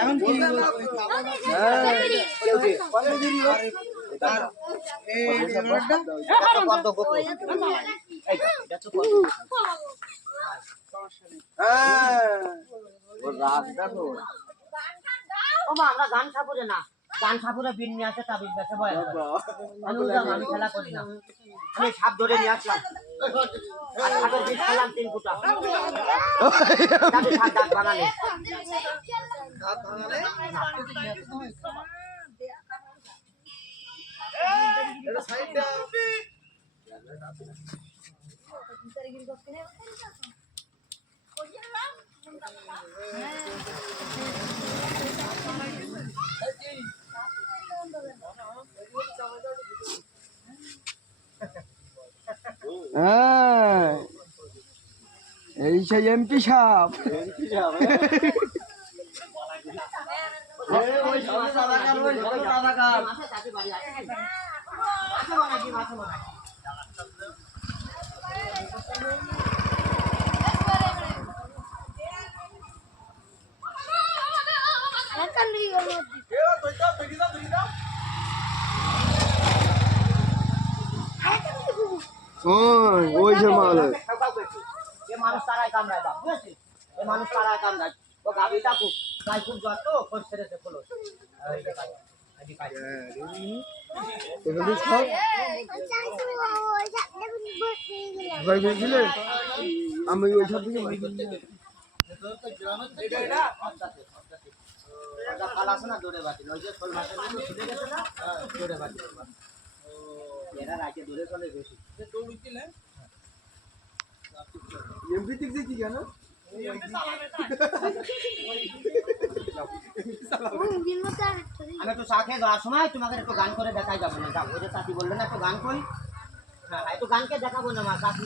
এখন কি আমরা গান ঠাকুরে না, গান ঠাকুরে বিন নিয়ে আসে তাবিজ গাছে ভয় আমি খেলা করি না, আমি সাপ ধরে নিয়ে আসলাম আর সাপের বিষ খেলাম 3 ফুটা দাঁত বানালে এই সেই এমপি সাপ ওই যে মাল মানুষ তারাই কামড়ায় বাপ বুঝেছিস, এই মানুষ তারাই কামড়ায় ও গাভিটা খুব গাই খুব জ্বর তো খোঁজ ছেড়েছে খোলো আমি ওই সব দিকে আছে না দৌড়ে বাতি ওই যে শোল মাছের মতো ছুটে গেছে না দৌড়ে বাতি এরা রাইতে দৌড়ে চলে বেশি এমপি ঠিক দেখি কেন আমি একটু চা খেয়ে যাওয়ার সময় তোমাকে একটু গান করে দেখাই যাবো না, ওই যে চাচি বললো না একটু গান করি, হ্যাঁ একটু গানকে দেখাবো না মা চাচি